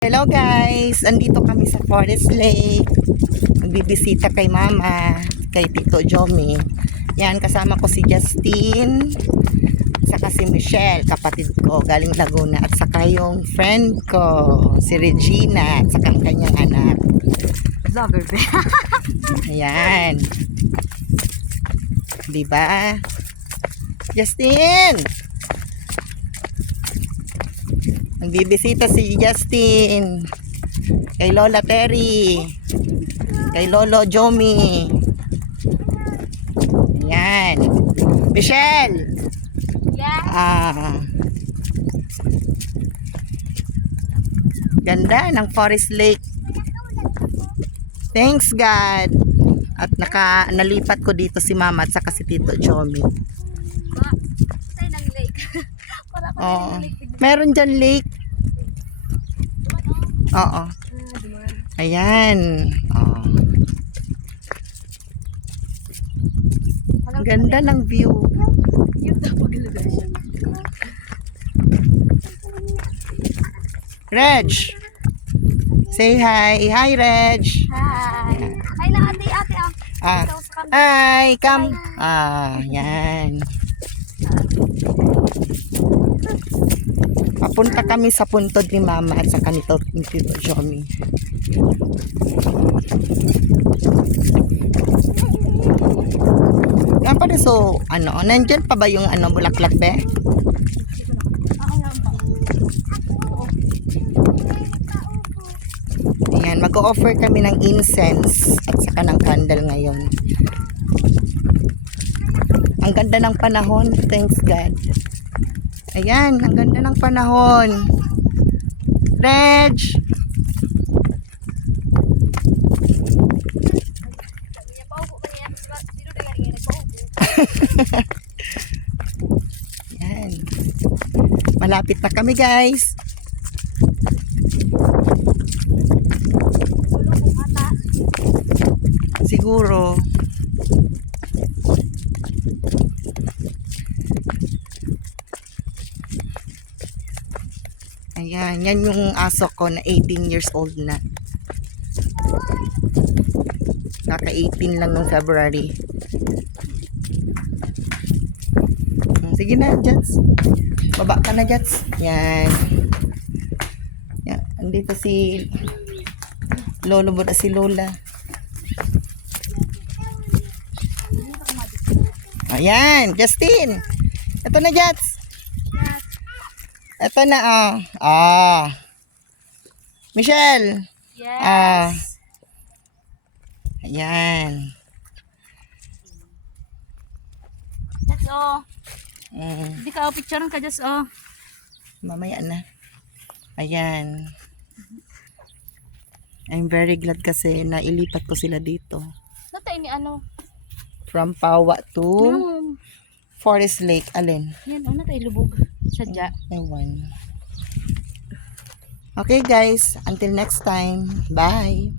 Hello guys, andito kami sa Forest Lake. Nagbibisita kay Mama, kay Tito Jomi. Yan, kasama ko si Justin, saka si Michelle, kapatid ko, galing Laguna, at saka yung friend ko, si Regina, at saka ang kanyang anak. Vlogger ba? Ayan. Diba? Justin! Nagbibisita si Justin kay Lola Terry, kay Lolo Jomi. Ayan. Michelle! Yeah. Ganda ng Forest Lake. Thanks God. At nalipat ko dito si Mama at saka si Tito Jomi. Tayo ng lake. Para ko Oo. ng lake. Meron dyan lake. Oo. Ayan. Oo. Ang ganda ng view. Yung tapos galaga siya. Reg. Say hi. Hi, Reg. Hi. Hi na ate. Ah. Hi, come. Yan. Papunta kami sa puntod ni Mama at sa kanito ni Tito Jomi. Yan pa rin, so, nandyan pa ba yung bulaklak be? Ayan, mag-o-offer kami ng incense at saka ng candle ngayon. Ang ganda ng panahon, thanks God. Ayan, ang ganda ng panahon. Reg! Ayan. Malapit na kami guys. Siguro. Ayan, yan yung aso ko na 18 years old na. Kaka-18 lang nung February. Sige na, Jats. Baba ka na, Jats. Yan. Yan. Andito si Lolo mo na si Lola. Ayan, Justin. Ito na, Jats. Ito na, Michelle. Yes. Ayan. That's all. Hindi ka picture ka just Mamaya na. Ayan. I'm very glad kasi nailipat ko sila dito. Natay ni ano? From Pawa to No. Forest Lake. Alin? Yan, natay lubog. Sadya. Ewan. Okay guys, until next time. Bye.